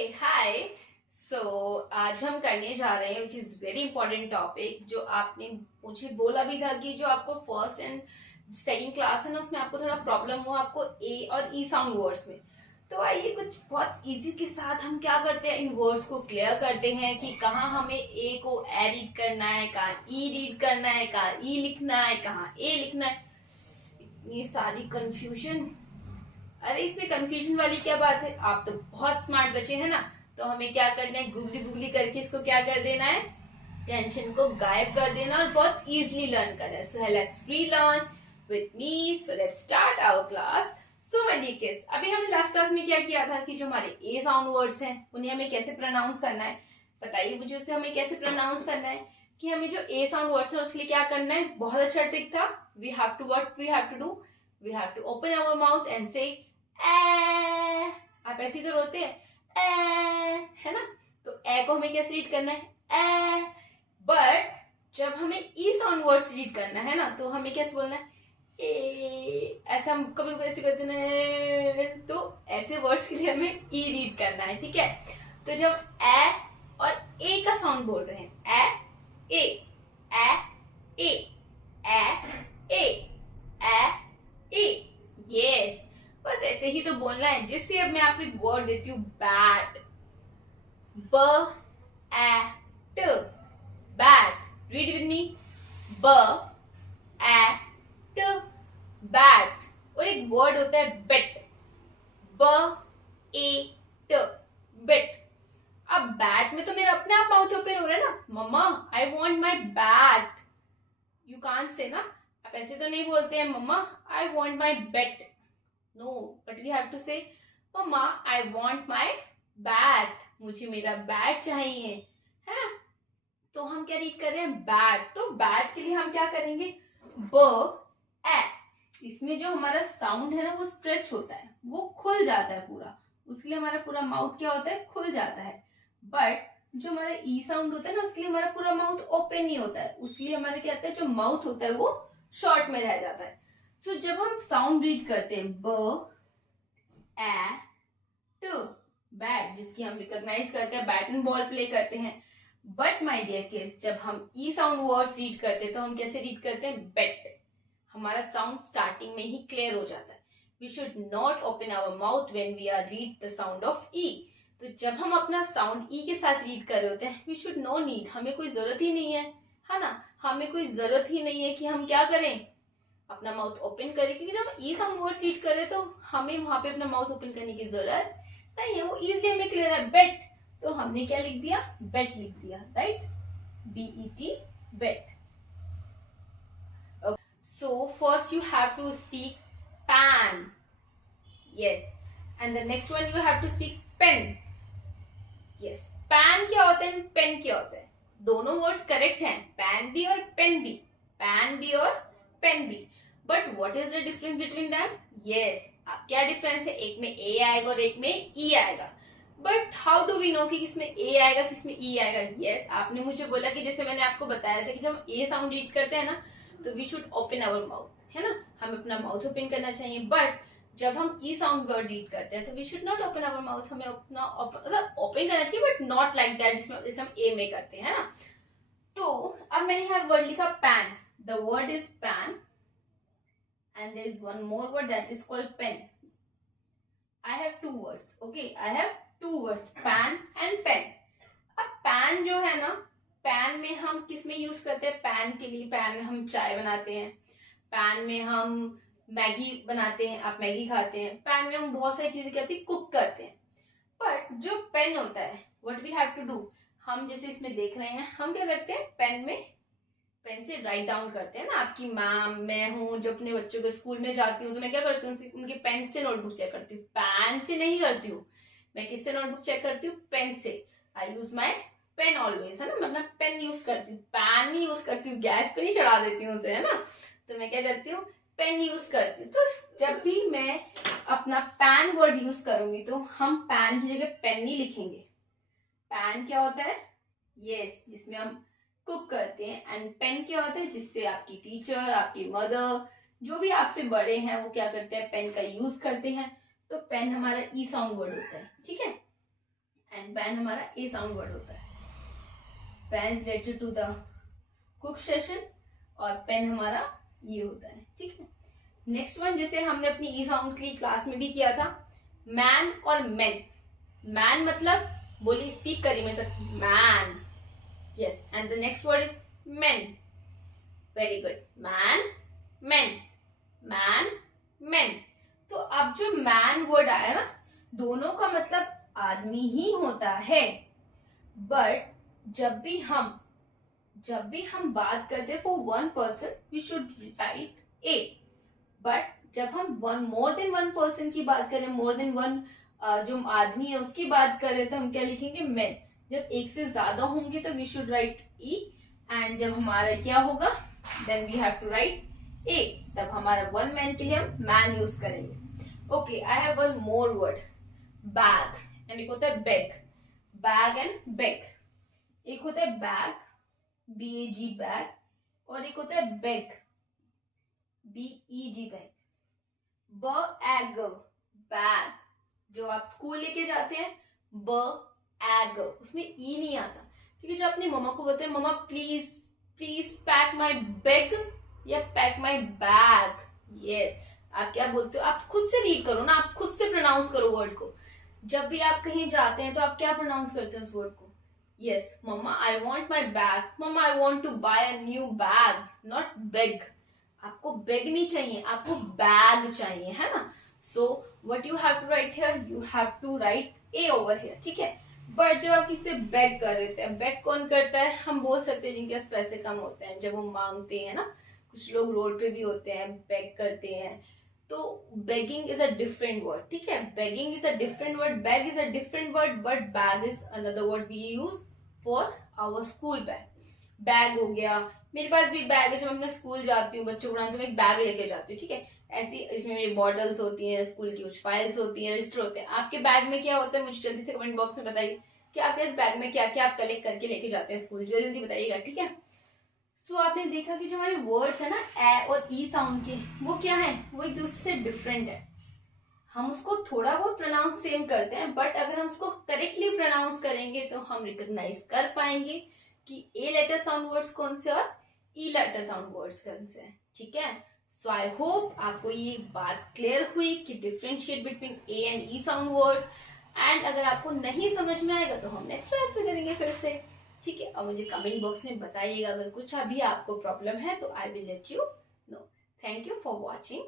हाय। आज हम करने जा रहे हैं which is very important topic, जो आपने मुझे बोला भी था कि जो आपको फर्स्ट एंड सेकंड क्लास है ना, उसमें आपको थोड़ा प्रॉब्लम हुआ आपको ए और ई साउंड वर्ड्स में। तो आइए कुछ बहुत इजी के साथ हम क्या करते हैं, इन वर्ड्स को क्लियर करते हैं कि कहाँ हमें ए को ए रीड करना है, कहाँ ई रीड करना है, कहाँ ई लिखना है, कहाँ ए लिखना है। इतनी सारी कंफ्यूजन। अरे इसमें कंफ्यूजन वाली क्या बात है, आप तो बहुत स्मार्ट बच्चे हैं ना। तो हमें क्या करना है, गूगली गूगली करके इसको क्या कर देना है, टेंशन को गायब कर देना और बहुत इजीली लर्न करना है। So let's relearn with me. So let's start our class. So my dear kids, अभी हमने लास्ट क्लास में क्या किया था कि जो हमारे ए साउंड वर्ड्स हैं उन्हें हमें कैसे प्रोनाउंस करना है। बताइए मुझे उसे हमें कैसे प्रोनाउंस करना है कि हमें जो ए साउंड वर्ड्स है उसके लिए क्या करना है। बहुत अच्छा ट्रिक था। We have to what we have to do, we have to open our mouth and say A. आप ऐसे ही तो रोते हैं ए, है ना। तो ए को हमें कैसे रीड करना है, ए। बट जब हमें ई साउंड वर्ड्स रीड करना है ना, तो हमें कैसे बोलना है, ए। ऐसा हम कभी कभी ऐसे करते हैं, तो ऐसे वर्ड्स के लिए हमें ई रीड करना है, ठीक है। तो जब ए और ए का साउंड बोल रहे हैं, ए ए ए ए ए ए, यस। बस ऐसे ही तो बोलना है। जिससे अब मैं आपको एक वर्ड देती हूँ, बैट, ब ए ट, बैट। रीड विद मी, ब ए ट, बैट। और एक वर्ड होता है बेट, ब ए ट, बेट। अब बैट में तो मेरा अपने आप माउथ ओपन हो रहा है ना, mamma I want my bat. You can't say ना, आप ऐसे तो नहीं बोलते हैं mamma I want my bet. No, but we have to say, Mama, I want my bat. मुझे मेरा बैट चाहिए, है ना। तो हम क्या रीड कर रहे हैं, बैट। तो बैट के लिए हम क्या करेंगे, ब ए। इसमें जो हमारा साउंड है ना वो स्ट्रेच होता है, वो खुल जाता है पूरा। उसके लिए हमारा पूरा माउथ क्या होता है, खुल जाता है। बट जो हमारा ई साउंड होता है ना, उसके लिए हमारा पूरा माउथ ओपन नहीं होता है। उसके हमारा क्या होता है, जो माउथ होता है वो शॉर्ट में रह जाता है। सो जब हम साउंड रीड करते हैं, ब ए ट, बैट, जिसकी हम रिकॉग्नाइज करते हैं, बैट एंड बॉल प्ले करते हैं। बट माय डियर किड्स, जब हम ई साउंड वर्ड्स रीड करते हैं तो हम कैसे रीड करते हैं, बेट। हमारा साउंड स्टार्टिंग में ही क्लियर हो जाता है। We should not open our mouth when we are read the sound of E. तो जब हम अपना साउंड ई के साथ रीड कर रहे होते हैं, वी शुड नो नीड, हमें कोई जरूरत ही नहीं है ना। हमें कोई जरूरत ही नहीं है कि हम क्या करें, अपना माउथ ओपन करें, क्योंकि जब ई साउंड वर्ड रीड करें तो हमें वहां पे अपना माउथ ओपन करने की जरूरत नहीं है। वो इजीली हमें क्लियर है, बेट। तो हमने क्या लिख दिया, बेट लिख दिया, right, BET, bet. So first you have to speak pan, yes, and the next one you have to speak pen, yes. Pan क्या होता है, पेन क्या होता है, दोनों वर्ड्स करेक्ट हैं, पैन भी और पेन भी, पैन भी और पेन भी। But what is the difference between them, yes. क्या डिफरेंस है, एक में ए आएगा और एक में ई आएगा। But how do we know कि किसमें ए आएगा किसमें ई आएगा, यस। आपने मुझे बोला कि जैसे मैंने आपको बताया था कि जब ए साउंड रीड करते हैं ना, तो we should open our mouth, है ना, हमें अपना माउथ ओपन करना चाहिए। बट जब हम ई साउंड वर्ड रीड करते हैं तो we should not open our mouth, हमें अपना मतलब ओपन करना चाहिए, बट नॉट लाइक दैट जैसे हम ए में करते हैं ना। तो अब मैंने यहाँ वर्ड लिखा pan, the word is pan, and there is one more word that is called pen. I have two words, okay, I have two words, pan and pen. अब pan जो है ना, pan में हम किस में यूज करते हैं, pan के लिए, pan में हम चाय बनाते हैं, pan में हम मैगी बनाते हैं, आप मैगी खाते हैं, pan में हम बहुत सारी चीजें करते हैं, कुक करते हैं। बट जो पेन होता है, what we have to do, हम जैसे इसमें देख रहे हैं, हम क्या करते हैं, पेन में पेन से राइट डाउन करते हैं ना। आपकी मैम, मैं हूँ, जब अपने बच्चों के स्कूल में जाती हूँ तो मैं क्या करती हूँ, उनके पेन से नोटबुक चेक करती हूँ, पैन से नहीं करती हूँ। मैं किससे नोटबुक चेक करती हूँ, पेन से। आई यूज माई पेन ऑलवेज, है ना, मतलब पेन यूज करती हूँ, पैन नहीं यूज करती हूँ, गैस पे नहीं चढ़ा देती हूँ उसे, है ना। तो मैं क्या करती हूँ, पेन यूज करती हूँ। तो जब भी मैं अपना पैन वर्ड यूज करूंगी तो हम पैन की जगह पेन नहीं लिखेंगे। पैन क्या होता है, यस, जिसमें हम कुक करते हैं। एंड पेन क्या होता है, जिससे आपकी टीचर, आपकी मदर, जो भी आपसे बड़े हैं, वो क्या करते हैं, पेन का यूज करते हैं। तो पेन हमारा ई साउंड वर्ड होता है, ठीक है। पैन हमारा ए साउंड वर्ड होता है। Pan is related to the cook session और पेन हमारा ये होता है, ठीक है। नेक्स्ट वन, जैसे हमने अपनी ई साउंड की क्लास में भी किया था, मैन और मेन। मैन मतलब बोली, स्पीक करिए मेरे साथ, man, yes. And the next word is main, very good, man main, man main. तो अब जो मैन वर्ड आया ना, दोनों का मतलब आदमी ही होता है, बट जब भी हम बात करते हैं for one person we should write A, but जब हम मोर देन वन पर्सन की बात करें, मोर देन वन जो आदमी है उसकी बात करें, तो हम क्या लिखेंगे, मैन। जब एक से ज्यादा होंगे तो we should write E, and जब हमारा क्या होगा, then we have to write A, तब हमारा वन मैन के लिए हम मैन यूज करेंगे। Okay, I have one more word, bag, and एक होता है बैग, बैग एंड बैग। एक होता है बैग, BAG बैग, और एक होता है bag, BEG bag. Bag, bag जो आप स्कूल लेके जाते हैं, बैग, उसमें ई नहीं आता, क्योंकि जब अपनी मम्मा को बोलते हैं, mamma please please pack my bag या पैक माई बैग, यस, आप क्या बोलते हो, आप खुद से रीड करो ना, आप खुद से प्रोनाउंस करो वर्ड को। जब भी आप कहीं जाते हैं तो आप क्या प्रोनाउंस करते हैं उस वर्ड को, yes, mamma I want my bag, mamma I want to buy a new bag, not bag. आपको बैग नहीं चाहिए, आपको बैग चाहिए, है ना। So what you have to write here, you have to write A over here, ठीक है। But जब आप किसी से बैग कर देते हैं, बैग कौन करता है, हम बोल सकते हैं जिनके पास पैसे कम होते हैं, जब वो मांगते हैं ना, कुछ लोग रोड पे भी होते हैं, बैग करते हैं, तो begging is a different word, ठीक है। Begging is a different word, bag is a different word, but bag is another word we use for our school bag. Bag हो गया, मेरे पास भी बैग है, जब मैं स्कूल जाती हूँ बच्चों को पढ़ाने, तो मैं एक बैग लेके जाती हूँ, ठीक है। ऐसी इसमें मेरी बॉटल्स होती हैं, स्कूल की कुछ फाइल्स होती हैं, रजिस्टर होते हैं। आपके बैग में क्या होता है, मुझे जल्दी से कमेंट बॉक्स में बताइए कि आपके इस बैग में क्या क्या आप कलेक्ट करके लेके जाते हैं स्कूल, जल्दी बताइएगा, ठीक है। सो आपने देखा कि जो हमारे वर्ड्स है ना, ए और ई साउंड के, वो क्या है, वो एक दूसरे से डिफरेंट है। हम उसको थोड़ा बहुत प्रोनाउंस सेम करते हैं, बट अगर हम उसको करेक्टली प्रोनाउंस करेंगे तो हम रिकॉग्नाइज कर पाएंगे कि ए लेटर साउंड वर्ड्स कौन से और ई लेटर साउंड वर्ड्स कौन से हैं, ठीक है। सो आई होप आपको ये बात क्लियर हुई कि differentiate between A and E sound words. And अगर आपको नहीं समझ में आएगा तो हम नेक्स्ट क्लास में करेंगे फिर से, ठीक है। और मुझे कमेंट बॉक्स में बताइएगा अगर कुछ अभी आपको प्रॉब्लम है, तो I will let you know. Thank you for watching.